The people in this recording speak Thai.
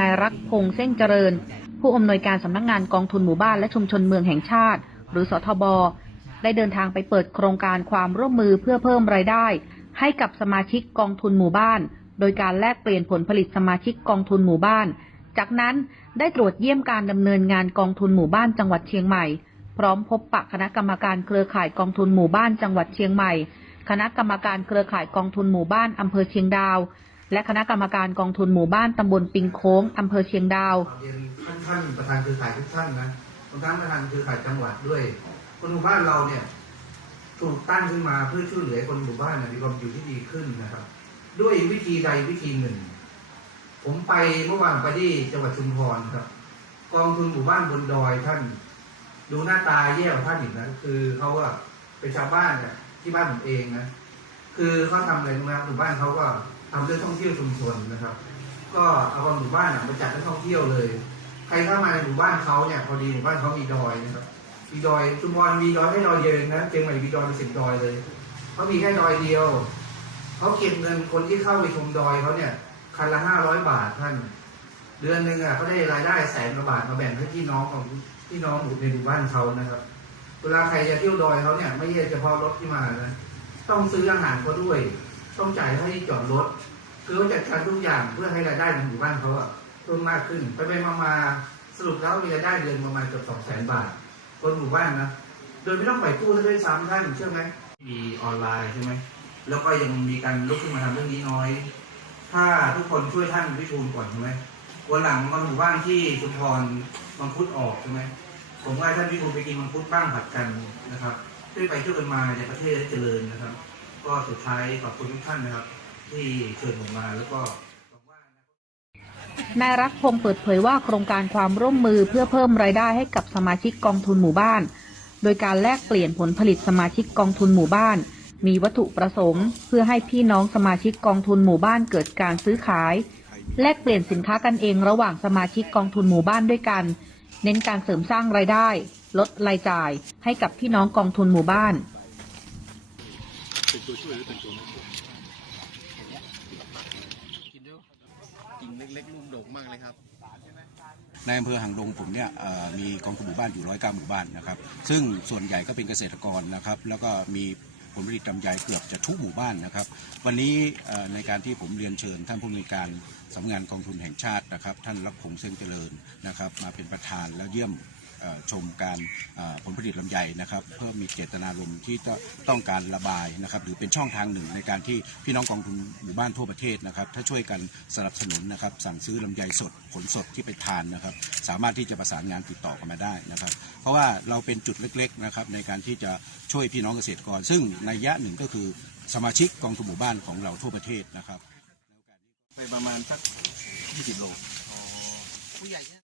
นายรักพงษ์เส้งเจริญ ผู้อำนวยการสำนักงานกองทุนหมู่บ้านและชุมชนเมืองแห่งชาติ หรือสทบ ได้เดินทางไปเปิดโครงการความร่วมมือเพื่อเพิ่มรายได้ ให้กับสมาชิกกองทุนหมู่บ้าน โดยการแลกเปลี่ยนผลผลิตสมาชิกกองทุนหมู่บ้าน จากนั้นได้ตรวจเยี่ยมการดำเนินงานกองทุนหมู่บ้านจังหวัดเชียงใหม่ พร้อมพบปะคณะกรรมการเครือข่ายกองทุนหมู่บ้านจังหวัดเชียงใหม่ คณะกรรมการเครือข่ายกองทุนหมู่บ้านอำเภอเชียงดาว และคณะกรรมการกองทุนหมู่บ้านตำบลปิงโค้งอำเภอเชียงดาว เรียนท่านท่านประธานเครือข่ายทุกท่านนะรวมทั้งประธานเครือข่ายจังหวัดด้วย คนหมู่บ้านเราเนี่ย ถูกตั้งขึ้นมาเพื่อช่วยเหลือคนหมู่บ้านนะมีความอยู่ที่ดีขึ้นนะครับ ด้วยวิธีใดวิธีหนึ่ง ผมไปเมื่อวานไปที่จังหวัดชุมพรครับ กองทุนหมู่บ้านบนดอยท่าน ดูหน้าตาแย่กว่าท่านอีกนะคือเขาว่าเป็นชาวบ้านเนี่ยที่บ้านผมเองนะ คือเขาทำอะไรรู้ไหมครับหมู่บ้านเขาก็ทำเรื่องท่องเที่ยวชุมชนนะครับ ก็เอาคนหมู่บ้านอะมาจัดให้ท่องเที่ยวเลย ใครเข้ามาในหมู่บ้านเขาเนี่ยพอดีหมู่บ้านเขามีดอยนะครับมีดอยชุมพรมีดอยแค่ดอยเดียวเองนะเชียงใหม่มีดอยเป็นสิบดอยเลยเขามีแค่ดอยเดียวเขาเก็บเงินคนที่เข้าไปชมดอยเขาเนี่ยคันละห้าร้อยบาทท่าน เดือนหนึ่งอะเขาได้รายได้แสนกว่าบาทมาแบ่งให้พี่น้องของพี่น้องหมู่ในหมู่บ้านเขานะครับ เวลาใครจะเที่ยวดอยเขาเนี่ย ไม่ใช่เฉพาะรถที่มานะ ต้องซื้ออาหารเขาด้วย ต้องจ่ายค่าที่จอดรถคือเขาจัดการทุกอย่างเพื่อให้รายได้ในหมู่บ้านเขาอะเพิ่มมากขึ้น ไปไปมามาสรุปแล้วมีรายได้เดือนประมาณเกือบสองแสนบาทคนหมู่บ้านนะโดยไม่ต้องไปกู้ด้วยซ้ำท่านเชื่อไหมมีออนไลน์ใช่ไหมแล้วก็ยังมีการลุกขึ้นมาทำเรื่องนี้น้อย ถ้าทุกคนช่วยท่านพิทูลก่อนใช่ไหมวันหลังมาหมู่บ้านที่ชุพรมังคุดออกใช่ไหมผมว่าท่านพิทูลไปกินมังคุดบ้างผัดกันนะครับ ช่วยไปช่วยกันมาในประเทศเจริญนะครับ ก็สุดท้ายขอบคุณทุกท่านนะครับ ที่เชิญผมมาแล้วก็หวังว่านายรักพงเปิดเผยว่าโครงการความร่วมมือเพื่อเพิ่มรายได้ให้กับสมาชิกกองทุนหมู่บ้าน โดยการแลกเปลี่ยนผลผลิตสมาชิกกองทุนหมู่บ้าน มีวัตถุประสงค์ เพื่อให้พี่น้องสมาชิกกองทุนหมู่บ้านเกิดการซื้อขาย แลกเปลี่ยนสินค้ากันเองระหว่างสมาชิกกองทุนหมู่บ้านด้วยกัน เน้นการเสริมสร้างรายได้ ลดรายจ่ายให้กับพี่น้องกองทุนหมู่บ้านเป็นตัวช่วยหรือเป็นตัวไม่ช่วยกินดูกิ่งเล็กๆลูกโด่งมากเลยครับในอำเภอหางดงผมเนี่ยเอ่อมีกองทุนหมู่บ้านอยู่ร้อยเก้าหมู่บ้านนะครับ ซึ่งส่วนใหญ่ก็เป็นเกษตรกรนะครับ แล้วก็มีผลผลิตลำไยเกือบจะทุกหมู่บ้านนะครับ วันนี้เอ่อในการที่ผมเรียนเชิญ ท่านผู้มีการสำนักงานกองทุนแห่งชาตินะครับ ท่านรักพงษ์เส้นเจริญนะครับ มาเป็นประธานแล้วเยี่ยมเอ่อ ชมการเอ่อผลผลิตลำไยนะครับเพื่อมีเจตนารมณ์ที่จะต้องการระบายนะครับหรือเป็นช่องทางหนึ่งในการที่พี่น้องกองทุนหมู่บ้านทั่วประเทศนะครับ ถ้าช่วยกันสนับสนุนนะครับสั่งซื้อลำไยสดผลสดที่ไปทานนะครับ สามารถที่จะประสานงานติดต่อกันมาได้นะครับ เพราะว่าเราเป็นจุดเล็กๆนะครับในการที่จะช่วยพี่น้องเกษตรกร ซึ่งในยยะหนึ่งก็คือสมาชิกกองทุนหมู่บ้านของเราทั่วประเทศนะครับไปประมาณสัก20โลผู้ใหญ่